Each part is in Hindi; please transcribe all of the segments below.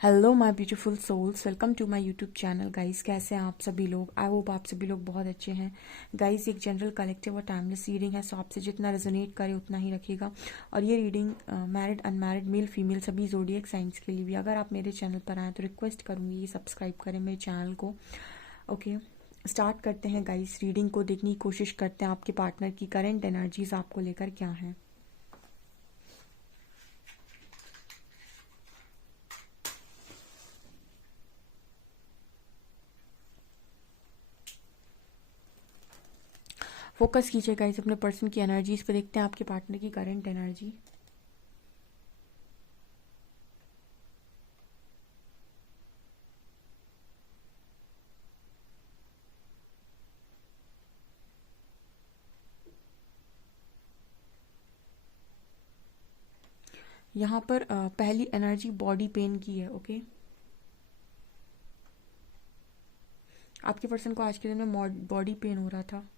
Hello my beautiful souls, welcome to my YouTube channel. Guys, कैसे हैं आप सभी लोग? आई होप आप सभी लोग बहुत अच्छे हैं। गाइस, एक जनरल कलेक्टिव और टाइमलेस रीडिंग है, सो आपसे जितना रेजोनेट करे उतना ही रखिएगा। और ये reading married unmarried male female सभी जोडिएक साइंस के लिए भी। अगर आप मेरे चैनल पर आएँ तो रिक्वेस्ट करूँगी सब्सक्राइब करें मेरे चैनल को। ओके, स्टार्ट करते हैं गाइस। रीडिंग को देखने की कोशिश करते हैं आपके पार्टनर की करेंट एनर्जीज आपको लेकर क्या है। फोकस कीजिए गाइस अपने पर्सन की एनर्जीज पे। देखते हैं आपके पार्टनर की करंट एनर्जी। यहाँ पर पहली एनर्जी बॉडी पेन की है। ओके, आपके पर्सन को आज के दिन में बॉडी पेन हो रहा था।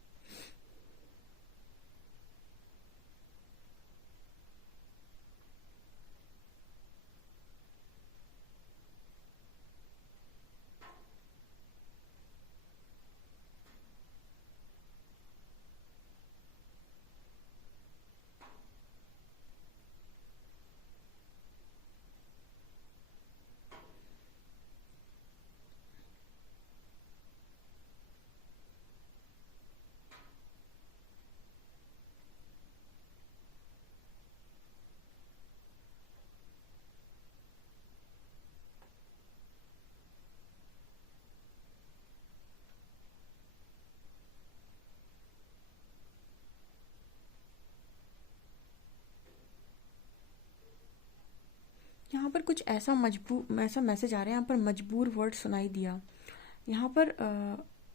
यहाँ पर कुछ ऐसा मैसेज आ रहा है। यहाँ पर मजबूर वर्ड सुनाई दिया। यहाँ पर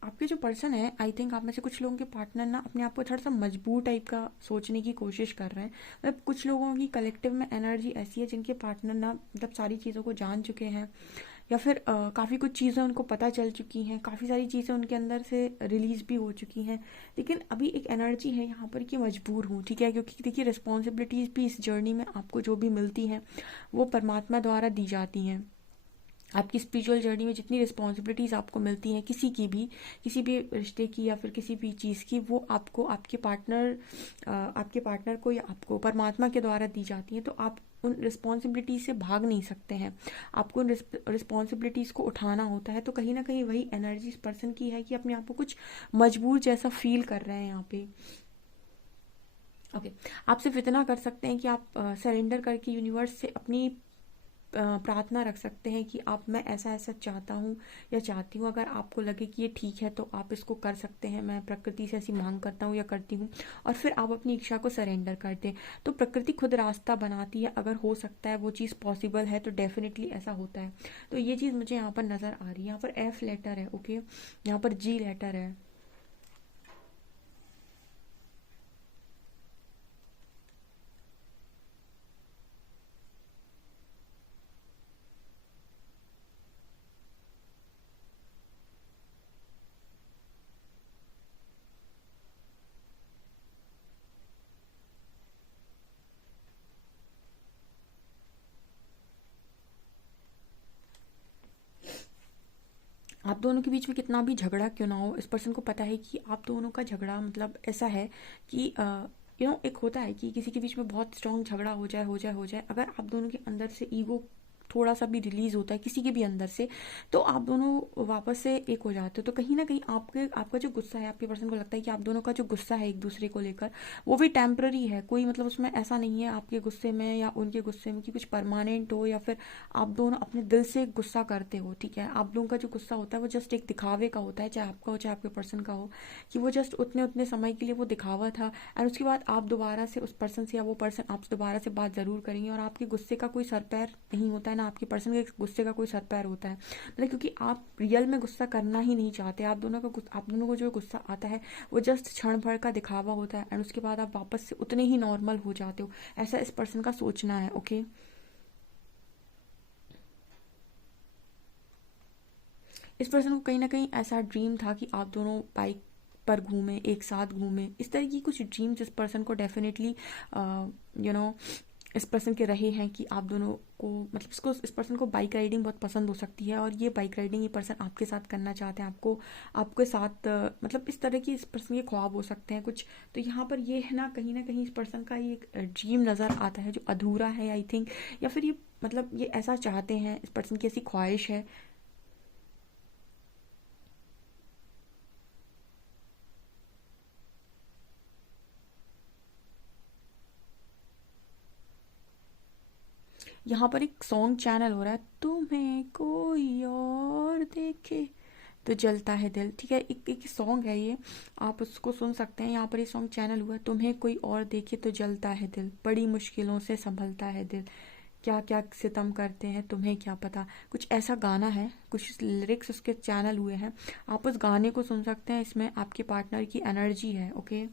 आपके जो पर्सन है, आई थिंक आप में से कुछ लोगों के पार्टनर ना अपने आप को थोड़ा सा मजबूर टाइप का सोचने की कोशिश कर रहे हैं। मतलब कुछ लोगों की कलेक्टिव में एनर्जी ऐसी है जिनके पार्टनर ना मतलब सारी चीज़ों को जान चुके हैं, या फिर काफ़ी कुछ चीज़ें उनको पता चल चुकी हैं, काफ़ी सारी चीज़ें उनके अंदर से रिलीज भी हो चुकी हैं। लेकिन अभी एक एनर्जी है यहाँ पर कि मजबूर हूँ, ठीक है, क्योंकि देखिए रिस्पॉन्सिबिलिटीज़ भी इस जर्नी में आपको जो भी मिलती हैं वो परमात्मा द्वारा दी जाती हैं। आपकी स्पिरिचुअल जर्नी में जितनी रिस्पॉन्सिबिलिटीज़ आपको मिलती हैं किसी भी रिश्ते की या फिर किसी भी चीज़ की, वो आपको आपके पार्टनर को या आपको परमात्मा के द्वारा दी जाती हैं। तो आप उन रिस्पॉन्सिबिलिटीज से भाग नहीं सकते हैं, आपको उन रिस्पॉन्सिबिलिटीज़ को उठाना होता है। तो कहीं ना कहीं वही एनर्जी इस पर्सन की है कि अपने आप को कुछ मजबूर जैसा फील कर रहे हैं यहाँ पे। ओके, आप सिर्फ इतना कर सकते हैं कि आप सरेंडर करके यूनिवर्स से अपनी प्रार्थना रख सकते हैं कि आप मैं ऐसा ऐसा चाहता हूँ या चाहती हूँ। अगर आपको लगे कि ये ठीक है तो आप इसको कर सकते हैं। मैं प्रकृति से ऐसी मांग करता हूँ या करती हूँ, और फिर आप अपनी इच्छा को सरेंडर कर दें। तो प्रकृति खुद रास्ता बनाती है। अगर हो सकता है वो चीज़ पॉसिबल है तो डेफिनेटली ऐसा होता है। तो ये चीज़ मुझे यहाँ पर नज़र आ रही है। यहाँ पर एफ लेटर है। ओके, यहाँ पर जी लेटर है। आप दोनों के बीच में कितना भी झगड़ा क्यों ना हो, इस पर्सन को पता है कि आप दोनों का झगड़ा मतलब ऐसा है कि एक होता है कि किसी के बीच में बहुत स्ट्रांग झगड़ा हो जाए, अगर आप दोनों के अंदर से ईगो थोड़ा सा भी रिलीज होता है किसी के भी अंदर से, तो आप दोनों वापस से एक हो जाते हो। तो कहीं ना कहीं आपका जो गुस्सा है, आपके पर्सन को लगता है कि आप दोनों का जो गुस्सा है एक दूसरे को लेकर वो भी टेम्पररी है। कोई मतलब उसमें ऐसा नहीं है आपके गुस्से में या उनके गुस्से में कि कुछ परमानेंट हो, या फिर आप दोनों अपने दिल से गुस्सा करते हो, ठीक है। आप लोगों का जो गुस्सा होता है वो जस्ट एक दिखावे का होता है, चाहे आपका हो चाहे आपके पर्सन का हो, कि वो जस्ट उतने उतने समय के लिए वो दिखावा था। एंड उसके बाद आप दोबारा से उस पर्सन से या वो पर्सन आपसे दोबारा से बात ज़रूर करेंगे, और आपके गुस्से का कोई सर पैर नहीं होता है ना आपके पर्सन के गुस्से का कोई सर पैर होता है। मतलब क्योंकि आप रियल में गुस्सा करना ही नहीं चाहते। आप दोनों को जो गुस्सा आता है वो जस्ट क्षण भर का दिखावा होता है, एंड उसके बाद आप वापस से उतने ही नॉर्मल हो जाते हो। ऐसा इस पर्सन का सोचना है। ओके, इस पर्सन को कहीं ना कहीं ऐसा ड्रीम था कि आप दोनों बाइक पर घूमें, एक साथ घूमें। इस तरह की कुछ ड्रीम्स इस पर्सन को डेफिनेटली यू नो इस पर्सन के रहे हैं कि आप दोनों को मतलब इसको इस पर्सन को बाइक राइडिंग बहुत पसंद हो सकती है, और ये बाइक राइडिंग ये पर्सन आपके साथ करना चाहते हैं, आपको आपके साथ मतलब इस तरह की इस पर्सन के ख्वाब हो सकते हैं कुछ। तो यहाँ पर ये है ना कहीं इस पर्सन का ये एक ड्रीम नज़र आता है जो अधूरा है आई थिंक, या फिर ये मतलब ये ऐसा चाहते हैं, इस पर्सन की ऐसी ख्वाहिश है। यहाँ पर एक सॉन्ग चैनल हो रहा है, तुम्हें कोई और देखे तो जलता है दिल, ठीक है, एक एक सॉन्ग है ये, आप उसको सुन सकते हैं। यहाँ पर ये सॉन्ग चैनल हुआ है, तुम्हें कोई और देखे तो जलता है दिल, बड़ी मुश्किलों से संभलता है दिल, क्या क्या सितम करते हैं तुम्हें क्या पता, कुछ ऐसा गाना है, कुछ लिरिक्स उसके चैनल हुए हैं, आप उस गाने को सुन सकते हैं। इसमें आपके पार्टनर की एनर्जी है, ओके।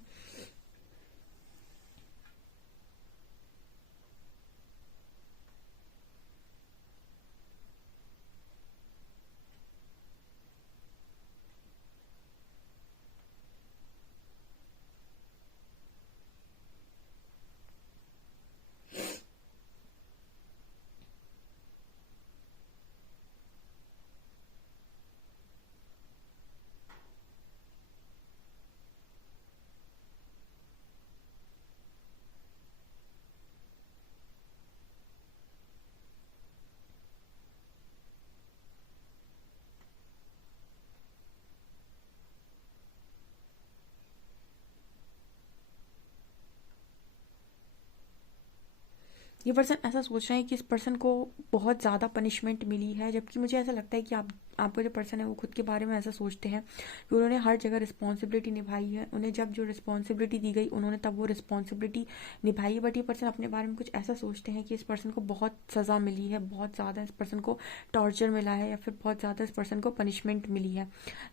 ये पर्सन ऐसा सोच रहे हैं कि इस पर्सन को बहुत ज़्यादा पनिशमेंट मिली है, जबकि मुझे ऐसा लगता है कि आपका जो पर्सन है वो खुद के बारे में ऐसा सोचते हैं कि उन्होंने हर जगह रिस्पॉन्सिबिलिटी निभाई है, उन्हें जब जो रिस्पॉन्सिबिलिटी दी गई उन्होंने तब वो रिस्पॉन्सिबिलिटी निभाई है। बट ये पर्सन अपने बारे में कुछ ऐसा सोचते हैं कि इस पर्सन को बहुत सज़ा मिली है, बहुत ज़्यादा इस पर्सन को टॉर्चर मिला है, या फिर बहुत ज़्यादा इस पर्सन को पनिशमेंट मिली है।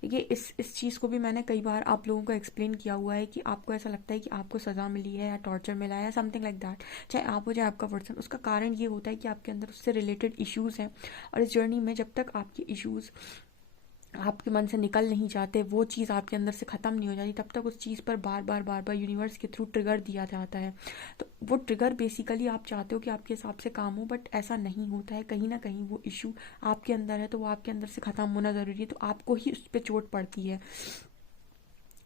ये इस चीज़ को भी मैंने कई बार आप लोगों को एक्सप्लेन किया हुआ है कि आपको ऐसा लगता है कि आपको सज़ा मिली है या टॉर्चर मिला है या समथिंग लाइक दैट, चाहे आप हो चाहे आपका पर्सन। उसका कारण ये होता है कि आपके अंदर उससे रिलेटेड इश्यूज़ हैं, और इस जर्नी में जब तक आपके इश्यूज़ आपके मन से निकल नहीं जाते, वो चीज़ आपके अंदर से ख़त्म नहीं हो जाती, तब तक उस चीज़ पर बार बार यूनिवर्स के थ्रू ट्रिगर दिया जाता है। तो वो ट्रिगर बेसिकली आप चाहते हो कि आपके हिसाब से काम हो, बट ऐसा नहीं होता है, कहीं ना कहीं वो इशू आपके अंदर है, तो वो आपके अंदर से ख़त्म होना ज़रूरी है, तो आपको ही उस पर चोट पड़ती है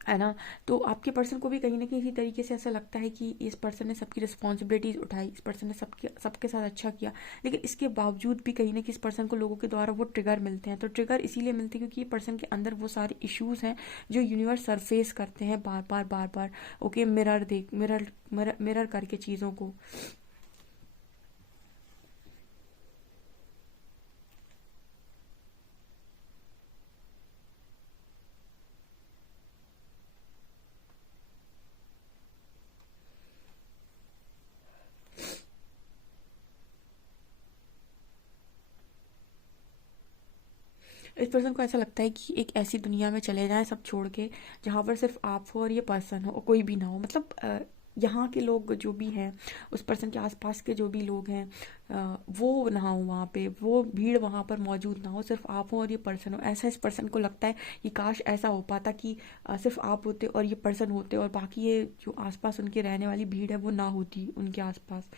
ना। तो आपके पर्सन को भी कहीं ना कहीं इसी तरीके से ऐसा लगता है कि इस पर्सन ने सबकी रिस्पॉन्सिबिलिटीज उठाई, इस पर्सन ने सबके साथ अच्छा किया, लेकिन इसके बावजूद भी कहीं ना कहीं इस पर्सन को लोगों के द्वारा वो ट्रिगर मिलते हैं। तो ट्रिगर इसीलिए मिलते हैं क्योंकि ये पर्सन के अंदर वो सारे इश्यूज हैं जो यूनिवर्स सरफेस करते हैं बार बार। ओके, मिरर देख मिरर मिरर मिरर करके चीज़ों को। इस पर्सन को ऐसा लगता है कि एक ऐसी दुनिया में चले जाएं सब छोड़ के, जहाँ पर सिर्फ आप हो और ये पर्सन हो और कोई भी ना हो, मतलब यहाँ के लोग जो भी हैं, उस पर्सन के आसपास के जो भी लोग हैं, वो ना हो वहाँ पे, वो भीड़ वहाँ पर मौजूद ना हो, सिर्फ आप हो और ये पर्सन हो। ऐसा इस पर्सन को लगता है कि काश ऐसा हो पाता कि सिर्फ आप होते और ये पर्सन होते, और बाकी ये जो आसपास उनके रहने वाली भीड़ है वो ना होती उनके आसपास।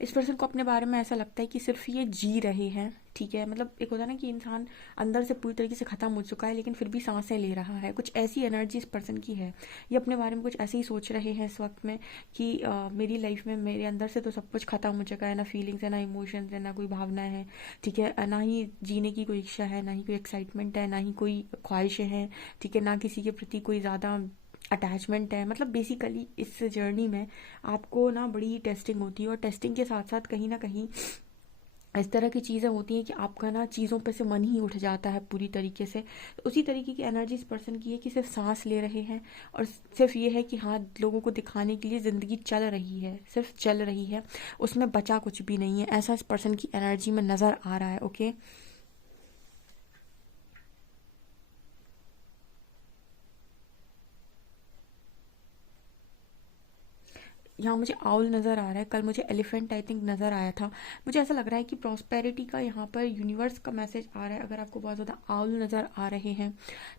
इस पर्सन को अपने बारे में ऐसा लगता है कि सिर्फ ये जी रहे हैं, ठीक है, मतलब एक होता है ना कि इंसान अंदर से पूरी तरीके से ख़त्म हो चुका है लेकिन फिर भी सांसें ले रहा है, कुछ ऐसी एनर्जी इस पर्सन की है। ये अपने बारे में कुछ ऐसे ही सोच रहे हैं इस वक्त में कि मेरी लाइफ में मेरे अंदर से तो सब कुछ ख़त्म हो चुका है, ना फीलिंग्स है, ना इमोशंस है, ना कोई भावना है, ठीक है, ना ही जीने की कोई इच्छा है, ना ही कोई एक्साइटमेंट है, ना ही कोई ख्वाहिशें हैं, ठीक है, ना किसी के प्रति कोई ज़्यादा अटैचमेंट है। मतलब बेसिकली इस जर्नी में आपको ना बड़ी टेस्टिंग होती है, और टेस्टिंग के साथ साथ कहीं ना कहीं इस तरह की चीज़ें होती हैं कि आपका ना चीज़ों पे से मन ही उठ जाता है पूरी तरीके से। तो उसी तरीके की एनर्जी इस पर्सन की है कि सिर्फ सांस ले रहे हैं, और सिर्फ ये है कि हाँ लोगों को दिखाने के लिए ज़िंदगी चल रही है, सिर्फ चल रही है, उसमें बचा कुछ भी नहीं है, ऐसा इस पर्सन की एनर्जी में नज़र आ रहा है, ओके। यहाँ मुझे आउल नज़र आ रहा है, कल मुझे एलिफेंट आई थिंक नज़र आया था। मुझे ऐसा लग रहा है कि प्रॉस्पेरिटी का यहाँ पर यूनिवर्स का मैसेज आ रहा है। अगर आपको बहुत ज़्यादा आउल नज़र आ रहे हैं,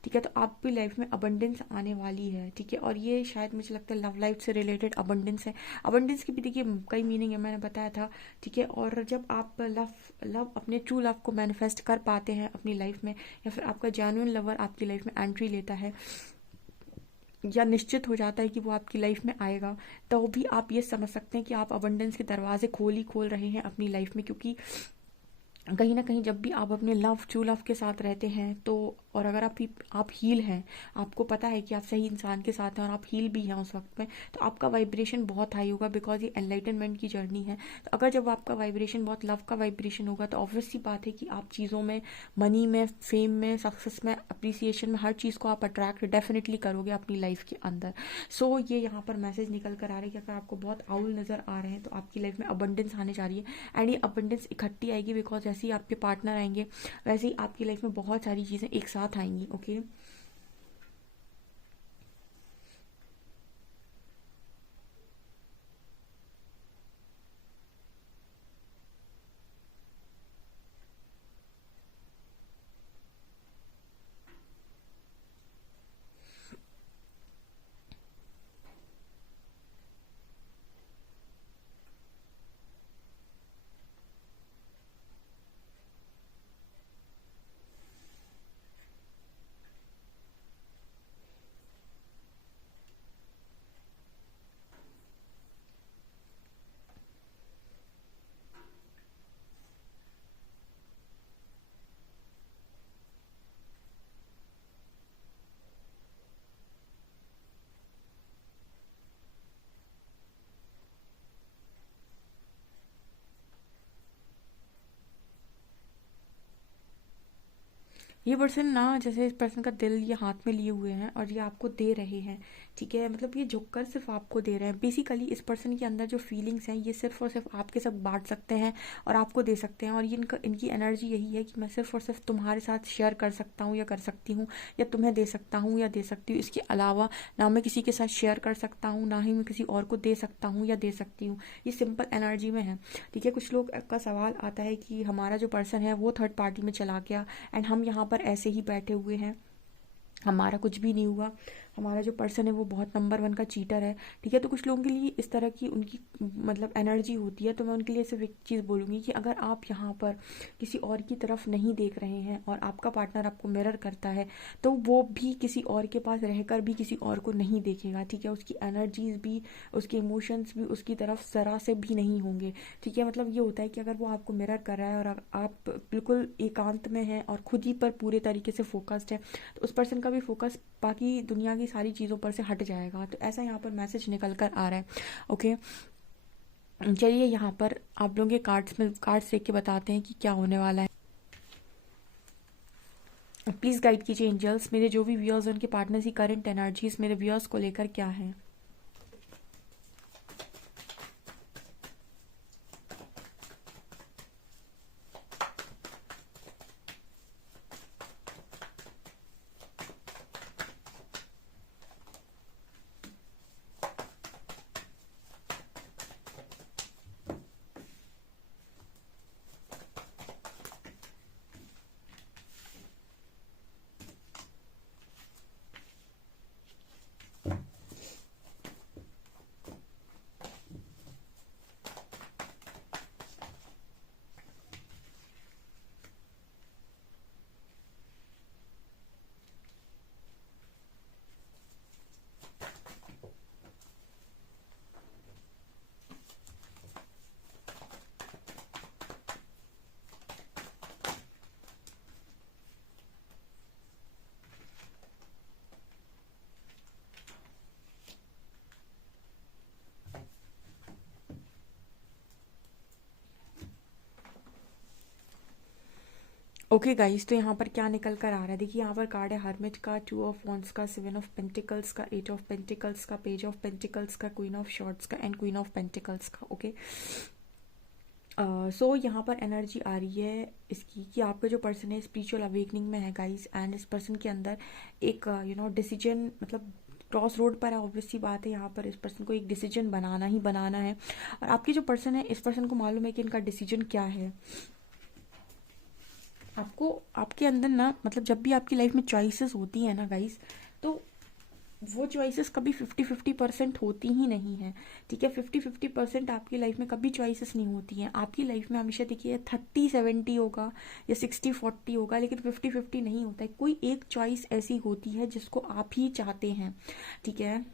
ठीक है, तो आपकी लाइफ में अबंडेंस आने वाली है, ठीक है। और ये शायद मुझे लगता है लव लाइफ से रिलेटेड अबंडेंस है। अबंडेंस की भी देखिए कई मीनिंग है, मैंने बताया था, ठीक है। और जब आप लव लव अपने ट्रू लव को मैनिफेस्ट कर पाते हैं अपनी लाइफ में, या फिर आपका जेन्युइन लवर आपकी लाइफ में एंट्री लेता है, या निश्चित हो जाता है कि वो आपकी लाइफ में आएगा, तो भी आप ये समझ सकते हैं कि आप अबंडेंस के दरवाजे खोल ही खोल रहे हैं अपनी लाइफ में। क्योंकि कहीं ना कहीं जब भी आप अपने लव ट्रू लव के साथ रहते हैं तो, और अगर आप हील हैं, आपको पता है कि आप सही इंसान के साथ हैं और आप हील भी हैं उस वक्त में, तो आपका वाइब्रेशन बहुत हाई होगा, बिकॉज ये एनलाइटनमेंट की जर्नी है। तो अगर जब आपका वाइब्रेशन बहुत लव का वाइब्रेशन होगा, तो ऑब्वियस सी बात है कि आप चीज़ों में, मनी में, फेम में, सक्सेस में, अप्रिसिएशन में, हर चीज़ को आप अट्रैक्ट डेफिनेटली करोगे अपनी लाइफ के अंदर। सो ये यहाँ पर मैसेज निकल कर आ रहा है कि अगर आपको बहुत आउल नज़र आ रहे हैं तो आपकी लाइफ में अबंडेंस आने जा रही है। एंड ये अबंडेंस इकट्ठी आएगी, बिकॉज जैसे ही आपके पार्टनर आएंगे वैसे ही आपकी लाइफ में बहुत सारी चीज़ें एक साथ आएंगी। ओके। ये पर्सन ना, जैसे इस पर्सन का दिल ये हाथ में लिए हुए हैं और ये आपको दे रहे हैं, ठीक है। मतलब ये झुककर सिर्फ आपको दे रहे हैं। बेसिकली इस पर्सन के अंदर जो फीलिंग्स हैं ये सिर्फ और सिर्फ आपके साथ बांट सकते हैं और आपको दे सकते हैं। और ये इनकी एनर्जी यही है कि मैं सिर्फ और सिर्फ तुम्हारे साथ शेयर कर सकता हूँ या कर सकती हूँ, या तुम्हें दे सकता हूँ या दे सकती हूँ। इसके अलावा ना मैं किसी के साथ शेयर कर सकता हूँ, ना ही मैं किसी और को दे सकता हूँ या दे सकती हूँ। ये सिंपल एनर्जी में है, ठीक है। कुछ लोग का सवाल आता है कि हमारा जो पर्सन है वो थर्ड पार्टी में चला गया एंड हम यहाँ पर ऐसे ही बैठे हुए हैं, हमारा कुछ भी नहीं हुआ, हमारा जो पर्सन है वो बहुत नंबर वन का चीटर है, ठीक है। तो कुछ लोगों के लिए इस तरह की उनकी मतलब एनर्जी होती है। तो मैं उनके लिए सिर्फ एक चीज़ बोलूँगी कि अगर आप यहाँ पर किसी और की तरफ नहीं देख रहे हैं और आपका पार्टनर आपको मिरर करता है, तो वो भी किसी और के पास रहकर भी किसी और को नहीं देखेगा, ठीक है। उसकी एनर्जीज भी, उसके इमोशंस भी उसकी तरफ ज़रा से भी नहीं होंगे, ठीक है। मतलब ये होता है कि अगर वो आपको मिरर कर रहा है और आप बिल्कुल एकांत में हैं और खुद ही पर पूरे तरीके से फोकस्ड है, तो उस पर्सन का भी फोकस बाकी दुनिया की सारी चीज़ों पर से हट जाएगा। तो ऐसा यहाँ पर मैसेज निकल कर आ रहा है। ओके, चलिए यहाँ पर आप लोगों के कार्ड्स देख के बताते हैं कि क्या होने वाला है। प्लीज़ गाइड कीजिए एंजल्स, मेरे जो भी व्यूअर्स हैं उनके पार्टनर्स की करंट एनर्जीज मेरे व्यूअर्स को लेकर क्या है। ओके गाइस, तो यहाँ पर क्या निकल कर आ रहा है, देखिए यहाँ पर कार्ड है हर्मिट का, टू ऑफ वॉन्ड्स का, सेवन ऑफ पेंटिकल्स का, एट ऑफ पेंटिकल्स का, पेज ऑफ पेंटिकल्स का, क्वीन ऑफ शॉर्ट्स का एंड क्वीन ऑफ पेंटिकल्स का। ओके, सो यहाँ पर एनर्जी आ रही है इसकी कि आपका जो पर्सन है स्पिरिचुअल अवेकनिंग में है गाइस, एंड इस पर्सन के अंदर एक डिसीजन, मतलब क्रॉस रोड पर है, ऑब्वियस सी बात है यहाँ पर इस पर्सन को एक डिसीजन बनाना ही बनाना है। और आपकी जो पर्सन है, इस पर्सन को मालूम है कि इनका डिसीजन क्या है। आपको आपके अंदर ना, मतलब जब भी आपकी लाइफ में चॉइसेस होती है ना गाइस, तो वो चॉइसेस कभी 50-50% होती ही नहीं है। ठीक है, 50-50% आपकी लाइफ में कभी चॉइसेस नहीं होती हैं। आपकी लाइफ में हमेशा देखिए 30-70 होगा या 60-40 होगा, लेकिन 50-50 नहीं होता है। कोई एक चॉइस ऐसी होती है जिसको आप ही चाहते हैं। ठीक है,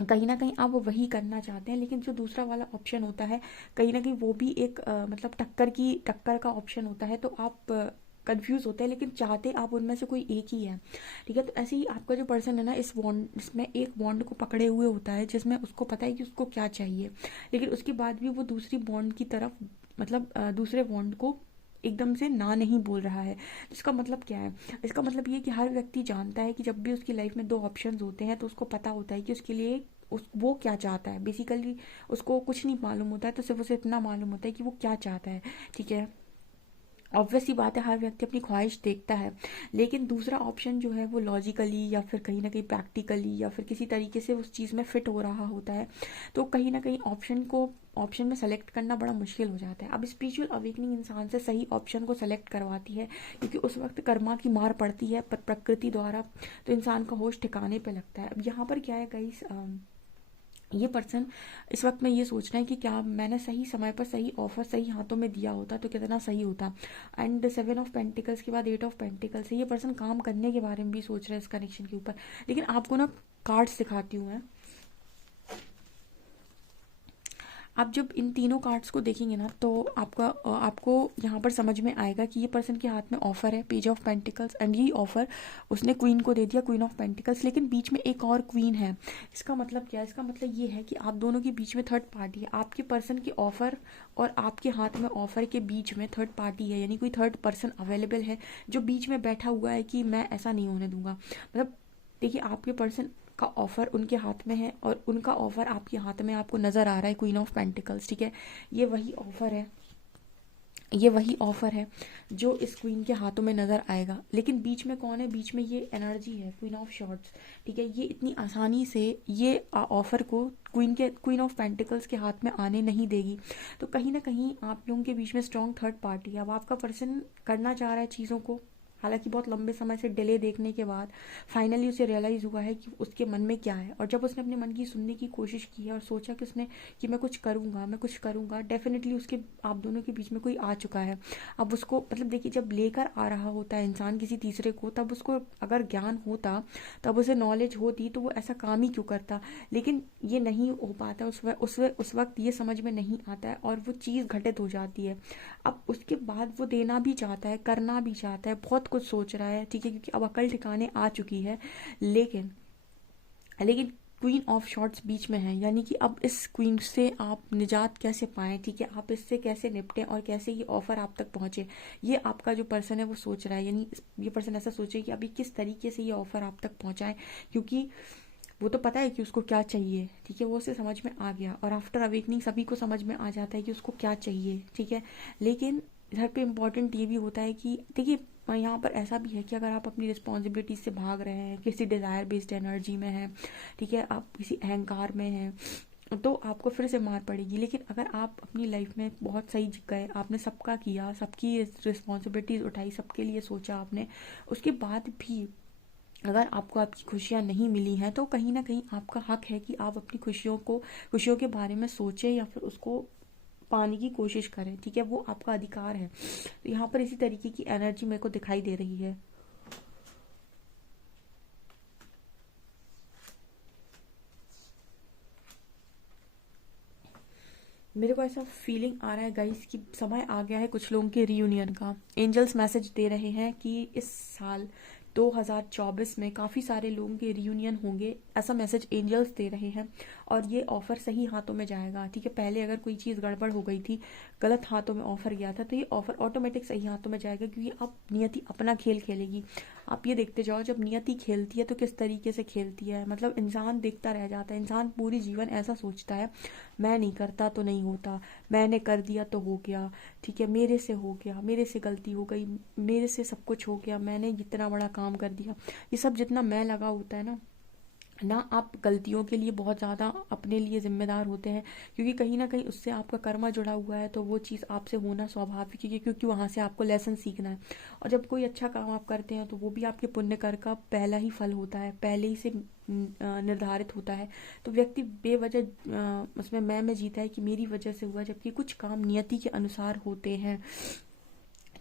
कहीं ना कहीं आप वही करना चाहते हैं, लेकिन जो दूसरा वाला ऑप्शन होता है, कहीं ना कहीं वो भी एक मतलब टक्कर का ऑप्शन होता है। तो आप कंफ्यूज होते हैं, लेकिन चाहते आप उनमें से कोई एक ही है। ठीक है, तो ऐसे ही आपका जो पर्सन है ना, इस बॉन्ड इसमें एक बॉन्ड को पकड़े हुए होता है, जिसमें उसको पता है कि उसको क्या चाहिए, लेकिन उसके बाद भी वो दूसरी बॉन्ड की तरफ, मतलब दूसरे बॉन्ड को एकदम से ना नहीं बोल रहा है। इसका मतलब क्या है? इसका मतलब ये है कि हर व्यक्ति जानता है कि जब भी उसकी लाइफ में दो ऑप्शंस होते हैं, तो उसको पता होता है कि उसके लिए वो क्या चाहता है। बेसिकली उसको कुछ नहीं मालूम होता है, तो सिर्फ उसे इतना मालूम होता है कि वो क्या चाहता है। ठीक है, ऑब्वियस सी बात है, हर व्यक्ति अपनी ख्वाहिश देखता है, लेकिन दूसरा ऑप्शन जो है वो लॉजिकली या फिर कहीं ना कहीं प्रैक्टिकली या फिर किसी तरीके से उस चीज़ में फिट हो रहा होता है। तो कहीं ना कहीं ऑप्शन में सेलेक्ट करना बड़ा मुश्किल हो जाता है। अब स्पिरिचुअल अवेकनिंग इंसान से सही ऑप्शन को सेलेक्ट करवाती है, क्योंकि उस वक्त कर्मा की मार पड़ती है प्रकृति द्वारा, तो इंसान का होश ठिकाने पे लगता है। अब यहाँ पर क्या है गाइस, ये पर्सन इस वक्त में ये सोच रहे हैं कि क्या मैंने सही समय पर सही ऑफर सही हाथों में दिया होता तो कितना सही होता। एंड 7 ऑफ पेंटिकल्स के बाद 8 ऑफ पेंटिकल्स है, ये पर्सन काम करने के बारे में भी सोच रहे हैं इस कनेक्शन के ऊपर। लेकिन आपको ना कार्ड्स दिखाती हूँ मैं। आप जब इन तीनों कार्ड्स को देखेंगे ना, तो आपको यहाँ पर समझ में आएगा कि ये पर्सन के हाथ में ऑफर है, पेज ऑफ पेंटिकल्स, एंड यही ऑफर उसने क्वीन को दे दिया, क्वीन ऑफ पेंटिकल्स, लेकिन बीच में एक और क्वीन है। इसका मतलब क्या है? इसका मतलब ये है कि आप दोनों के बीच में थर्ड पार्टी है। आपके पर्सन के ऑफर और आपके हाथ में ऑफर के बीच में थर्ड पार्टी है, यानी कोई थर्ड पर्सन अवेलेबल है जो बीच में बैठा हुआ है कि मैं ऐसा नहीं होने दूंगा। मतलब देखिए, आपके पर्सन का ऑफर उनके हाथ में है और उनका ऑफर आपके हाथ में आपको नजर आ रहा है, क्वीन ऑफ पेंटिकल्स। ठीक है, ये वही ऑफर है, ये वही ऑफर है जो इस क्वीन के हाथों में नजर आएगा। लेकिन बीच में कौन है? बीच में ये एनर्जी है, क्वीन ऑफ शॉर्ट्स। ठीक है, ये इतनी आसानी से ये ऑफर को क्वीन ऑफ पेंटिकल्स के हाथ में आने नहीं देगी। तो कहीं ना कहीं आप लोगों के बीच में स्ट्रॉन्ग थर्ड पार्टी है। अब आपका पर्सन करना चाह रहा है चीज़ों को, हालांकि बहुत लंबे समय से डिले देखने के बाद फाइनली उसे रियलाइज़ हुआ है कि उसके मन में क्या है। और जब उसने अपने मन की सुनने की कोशिश की है और सोचा कि उसने कि मैं कुछ करूँगा, मैं कुछ करूँगा, डेफिनेटली उसके आप दोनों के बीच में कोई आ चुका है। अब उसको मतलब देखिए, जब लेकर आ रहा होता है इंसान किसी तीसरे को, तब उसको अगर ज्ञान होता, तब उसे नॉलेज होती, तो वो ऐसा काम ही क्यों करता। लेकिन ये नहीं हो पाता, उस वक्त ये समझ में नहीं आता है और वो चीज़ घटित हो जाती है। अब उसके बाद वो देना भी चाहता है, करना भी चाहता है, बहुत कुछ सोच रहा है। ठीक है, क्योंकि अब अकल ठिकाने आ चुकी है। लेकिन लेकिन क्वीन ऑफ शॉर्ट्स बीच में है, यानी कि अब इस क्वीन से आप निजात कैसे पाएं। ठीक है, आप इससे कैसे निपटें और कैसे ये ऑफर आप तक पहुंचे, ये आपका जो पर्सन है वो सोच रहा है। यानी ये पर्सन ऐसा सोचे कि अभी किस तरीके से ये ऑफर आप तक पहुंचाए, क्योंकि वो तो पता है कि उसको क्या चाहिए। ठीक है, वो उसे समझ में आ गया, और आफ्टर अवेकनिंग सभी को समझ में आ जाता है कि उसको क्या चाहिए। ठीक है, लेकिन इधर पे इम्पोर्टेंट ये भी होता है कि देखिए, यहाँ पर ऐसा भी है कि अगर आप अपनी रिस्पॉन्सिबिलिटी से भाग रहे हैं, किसी डिज़ायर बेस्ड एनर्जी में हैं, ठीक है, आप किसी अहंकार में हैं, तो आपको फिर से मार पड़ेगी। लेकिन अगर आप अपनी लाइफ में बहुत सही गए, आपने सबका किया, सबकी रिस्पॉन्सिबिलिटीज उठाई, सबके लिए सोचा आपने, उसके बाद भी अगर आपको आपकी खुशियाँ नहीं मिली हैं, तो कहीं ना कहीं आपका हक है कि आप अपनी खुशियों के बारे में सोचें या फिर उसको पाने की कोशिश करें। ठीक है, वो आपका अधिकार है। तो यहाँ पर इसी तरीके की एनर्जी मेरे को दिखाई दे रही है। मेरे को ऐसा फीलिंग आ रहा है गाइस कि समय आ गया है कुछ लोगों के रियूनियन का। एंजल्स मैसेज दे रहे हैं कि इस साल 2024 में काफ़ी सारे लोगों के रियूनियन होंगे, ऐसा मैसेज एंजल्स दे रहे हैं। और ये ऑफ़र सही हाथों में जाएगा। ठीक है, पहले अगर कोई चीज़ गड़बड़ हो गई थी, गलत हाथों में ऑफ़र गया था, तो ये ऑफ़र ऑटोमेटिक सही हाथों में जाएगा, क्योंकि अब नियति अपना खेल खेलेगी। आप ये देखते जाओ, जब नियति खेलती है तो किस तरीके से खेलती है। मतलब इंसान देखता रह जाता है। इंसान पूरी जीवन ऐसा सोचता है, मैं नहीं करता तो नहीं होता, मैंने कर दिया तो हो गया। ठीक है, मेरे से हो गया, मेरे से गलती हो गई, मेरे से सब कुछ हो गया, मैंने इतना बड़ा काम कर दिया। ये सब जितना मैं लगा होता है ना, ना आप गलतियों के लिए बहुत ज़्यादा अपने लिए जिम्मेदार होते हैं, क्योंकि कहीं ना कहीं उससे आपका कर्मा जुड़ा हुआ है, तो वो चीज़ आपसे होना स्वाभाविक है, क्योंकि वहाँ से आपको लेसन सीखना है। और जब कोई अच्छा काम आप करते हैं तो वो भी आपके पुण्य कर का पहला ही फल होता है, पहले ही से निर्धारित होता है। तो व्यक्ति बेवजह उसमें मैं जीता है कि मेरी वजह से हुआ, जबकि कुछ काम नियति के अनुसार होते हैं।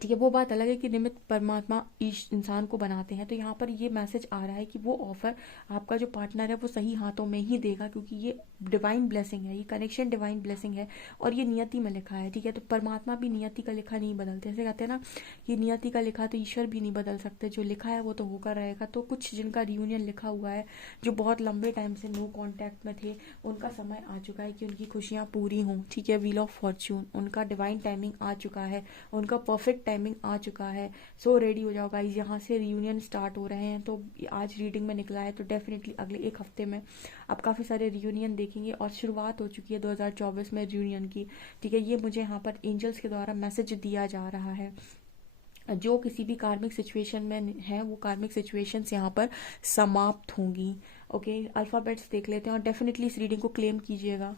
ठीक है, वो बात अलग है कि निमित्त परमात्मा इंसान को बनाते हैं। तो यहाँ पर ये मैसेज आ रहा है कि वो ऑफर आपका जो पार्टनर है वो सही हाथों में ही देगा, क्योंकि ये डिवाइन ब्लेसिंग है, ये कनेक्शन डिवाइन ब्लेसिंग है और ये नियति में लिखा है। ठीक है, तो परमात्मा भी नियति का लिखा नहीं बदलते। जैसे कहते हैं ना कि नियति का लिखा तो ईश्वर भी नहीं बदल सकते, जो लिखा है वो तो होकर रहेगा। तो कुछ जिनका रियूनियन लिखा हुआ है, जो बहुत लंबे टाइम से नो कांटेक्ट में थे, उनका समय आ चुका है कि उनकी खुशियाँ पूरी हों। ठीक है, व्हील ऑफ फॉर्च्यून, उनका डिवाइन टाइमिंग आ चुका है, उनका परफेक्ट टाइमिंग आ चुका है। सो रेडी हो जाओ गाइज, यहाँ से रियूनियन स्टार्ट हो रहे हैं। तो आज रीडिंग में निकला है, तो डेफिनेटली अगले एक हफ्ते में आप काफ़ी सारे रियूनियन देखेंगे और शुरुआत हो चुकी है 2024 में रियूनियन की। ठीक है, ये मुझे यहाँ पर एंजल्स के द्वारा मैसेज दिया जा रहा है। जो किसी भी कार्मिक सिचुएशन में है, वो कार्मिक सिचुएशंस यहाँ पर समाप्त होंगी। ओके, अल्फ़ाबेट्स देख लेते हैं और डेफिनेटली इस रीडिंग को क्लेम कीजिएगा।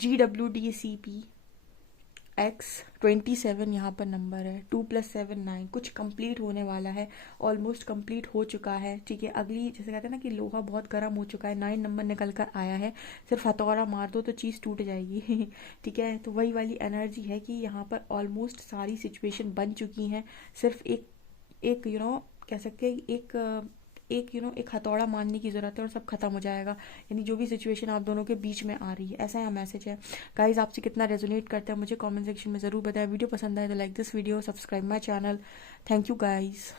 GWDCP X27 यहाँ पर नंबर है, 2+7 9, कुछ कंप्लीट होने वाला है, ऑलमोस्ट कंप्लीट हो चुका है। ठीक है, अगली जैसे कहते हैं ना कि लोहा बहुत गर्म हो चुका है, 9 नंबर निकल कर आया है, सिर्फ हथौड़ा मार दो तो चीज़ टूट जाएगी। ठीक है, तो वही वाली एनर्जी है कि यहाँ पर ऑलमोस्ट सारी सिचुएशन बन चुकी हैं, सिर्फ एक एक कह सकते हैं एक हथौड़ा मारने की ज़रूरत है और सब खत्म हो जाएगा। यानी जो भी सिचुएशन आप दोनों के बीच में आ रही है, ऐसा यहाँ मैसेज है। गाइज, आपसे कितना रेजोनेट करता है मुझे कमेंट सेक्शन में ज़रूर बताएं। वीडियो पसंद आए तो like this video, subscribe my channel. Thank you guys.